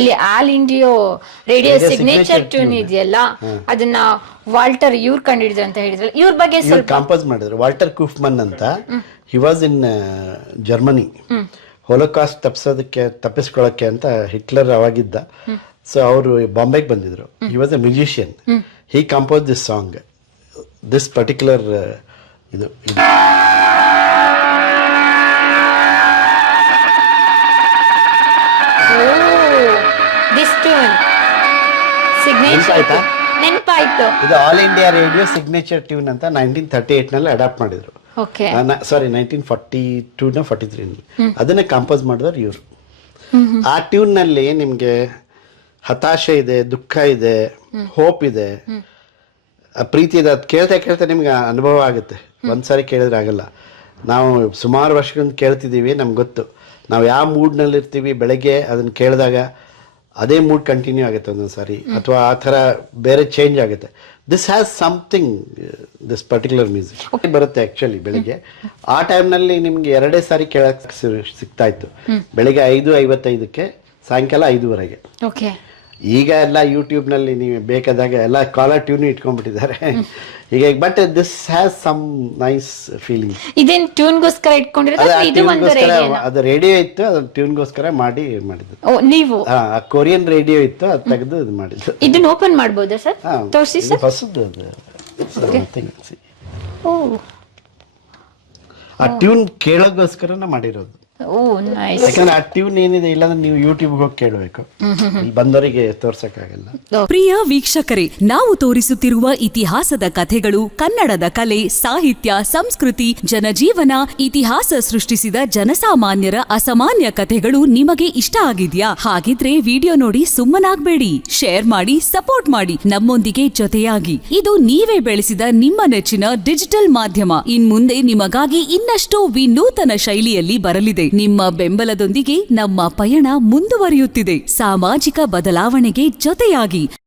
ಇಲ್ಲಿ all India radio signature tune ಇದೆಯಲ್ಲ, ಅದನ್ನ ವಾಲ್ಟರ್ ಇವ್ರು ಕಂಡಿಡಿದ್ರು ಅಂತ ಹೇಳಿದ್ರಲ್ಲ, ಇವ್ರ ಬಗ್ಗೆ ಸ್ವಲ್ಪ ಕಂಪೋಸ್ ಮಾಡಿದ್ರು. ವಾಲ್ಟರ್ ಕೂಫ್ಮನ್ ಅಂತ, ಹಿ ವಾಸ್ ಇನ್ ಜರ್ಮನಿ. ಹೋಲೋಕಾಸ್ಟ್ ತಪ್ಪಿಸ್ಕೊಳ್ಳೋಕೆ ಅಂತ ಹಿಟ್ಲರ್ ಅವಾಗಿದ್ದ. ಸೊ ಅವರು ಬಾಂಬೆಗೆ ಬಂದಿದ್ರು. He was A musician. He compose this song, this particular ಇದು ನೆನಪಾಯ್ತು. ಇದು all India radio signature tune ಅಂತ 1938 ನಲ್ಲಿ ಅಡಾಪ್ಟ್ ಮಾಡಿದ್ರು. ಸಾರಿ 1942 43 ಅದನ್ನ ಕಂಪೋಸ್ ಮಾಡಿದವರು ಇವರು. ಆ ಟ್ಯೂನ್ ನಲ್ಲಿ ನಿಮ್ಗೆ ಹತಾಶೆ ಇದೆ, ದುಃಖ ಇದೆ, ಹೋಪ್ ಇದೆ, ಪ್ರೀತಿ ಇದೆ. ಅದು ಕೇಳ್ತಾ ಕೇಳ್ತಾ ನಿಮ್ಗೆ ಅನುಭವ ಆಗುತ್ತೆ. ಒಂದ್ಸಾರಿ ಕೇಳಿದ್ರೆ ಆಗಲ್ಲ. ನಾವು ಸುಮಾರು ವರ್ಷಗಳಿಂದ ಕೇಳ್ತಿದ್ದೀವಿ, ನಮ್ಗೆ ಗೊತ್ತು ನಾವು ಯಾವ ಮೂಡ್ನಲ್ಲಿ ಇರ್ತೀವಿ. ಬೆಳಗ್ಗೆ ಅದನ್ನ ಕೇಳಿದಾಗ ಅದೇ ಮೂಡ್ ಕಂಟಿನ್ಯೂ ಆಗುತ್ತೆ ಒಂದೊಂದು ಸಾರಿ, ಅಥವಾ ಆ ಥರ ಬೇರೆ ಚೇಂಜ್ ಆಗುತ್ತೆ. This has something, this particular music ಬರುತ್ತೆ ಆ್ಯಕ್ಚುಲಿ ಬೆಳಿಗ್ಗೆ. ಆ ಟೈಮ್ನಲ್ಲಿ ನಿಮ್ಗೆ 2 ಸಾರಿ ಕೇಳಕ್ಕೆ ಸಿಗ್ತಾ ಇತ್ತು. ಬೆಳಿಗ್ಗೆ 5:55ಕ್ಕೆ, ಸಾಯಂಕಾಲ 5:00ವರೆಗೆ. ಈಗ ಎಲ್ಲ ಯೂಟ್ಯೂಬ್ನಲ್ಲಿ ನೀವು ಬೇಕಾದಾಗ ಎಲ್ಲ ಕಾಲರ್ ಟ್ಯೂನ್ ಇಟ್ಕೊಂಡ್ಬಿಟ್ಟಿದ್ದಾರೆ ಈಗ. But this has some nice feeling. ಇದೇನು ಟ್ಯೂನ್ಗೋಸ್ಕರ ಇಟ್ಕೊಂಡಿರೋದು? ಅದು ರೇಡಿಯೋ ಇತ್ತು, ಅದು ಟ್ಯೂನ್ಗೋಸ್ಕರ ಮಾಡಿದ್ದು. ನೀವು ಕೊರಿಯನ್ ರೇಡಿಯೋ ಇತ್ತು, ಅದು ತೆಗೆದು ಇದು ಮಾಡಿದ್ದು. ಇದನ್ನ ಓಪನ್ ಮಾಡ್ಬೋದಾ ಸರ್? ತೋರಿಸಿ ಸರ್. ಹೊಸದು ಅದು. ಆ ಟ್ಯೂನ್ ಕೇಳೋಗೋಸ್ಕರನೇ ಮಾಡಿರೋದು. ಯಾಕಂದ್ರೆ ಆ ಟ್ಯೂನ್ ಏನಿದೆ, ಇಲ್ಲಾಂದ್ರೆ ನೀವು ಯೂಟ್ಯೂಬ್ಗೆ ಹೋಗಿ ಕೇಳಬೇಕು. ಇಲ್ಲಿ ಬಂದವರಿಗೆ ತೋರ್ಸಕ್ಕಾಗಲ್ಲ. ಪ್ರಿಯ ವೀಕ್ಷಕರೇ, ನಾವು ತೋರಿಸುತ್ತಿರುವ ಇತಿಹಾಸದ ಕಥೆಗಳು ಕನ್ನಡದ ಕಲೆ, ಸಾಹಿತ್ಯ, ಸಂಸ್ಕೃತಿ, ಜನಜೀವನ, ಇತಿಹಾಸ ಸೃಷ್ಟಿಸಿದ ಜನಸಾಮಾನ್ಯರ ಅಸಾಮಾನ್ಯ ಕಥೆಗಳು ನಿಮಗೆ ಇಷ್ಟ ಆಗಿದ್ಯಾ? ಹಾಗಿದ್ರೆ ವಿಡಿಯೋ ನೋಡಿ ಸುಮ್ಮನಾಗ್ಬೇಡಿ, ಶೇರ್ ಮಾಡಿ, ಸಪೋರ್ಟ್ ಮಾಡಿ, ನಮ್ಮೊಂದಿಗೆ ಜೊತೆಯಾಗಿ. ಇದು ನೀವೇ ಬೆಳೆಸಿದ ನಿಮ್ಮ ನೆಚ್ಚಿನ ಡಿಜಿಟಲ್ ಮಾಧ್ಯಮ. ಇನ್ಮುಂದೆ ನಿಮಗಾಗಿ ಇನ್ನಷ್ಟು ವಿನೂತನ ಶೈಲಿಯಲ್ಲಿ ಬರಲಿದೆ. ನಿಮ್ಮ ಬೆಂಬಲದೊಂದಿಗೆ ನಮ್ಮ ಪಯಣ ಮುಂದುವರಿಯುತ್ತಿದೆ. ಸಾಮಾಜಿಕ ಬದಲಾವಣೆಗೆ ಜೊತೆಯಾಗಿ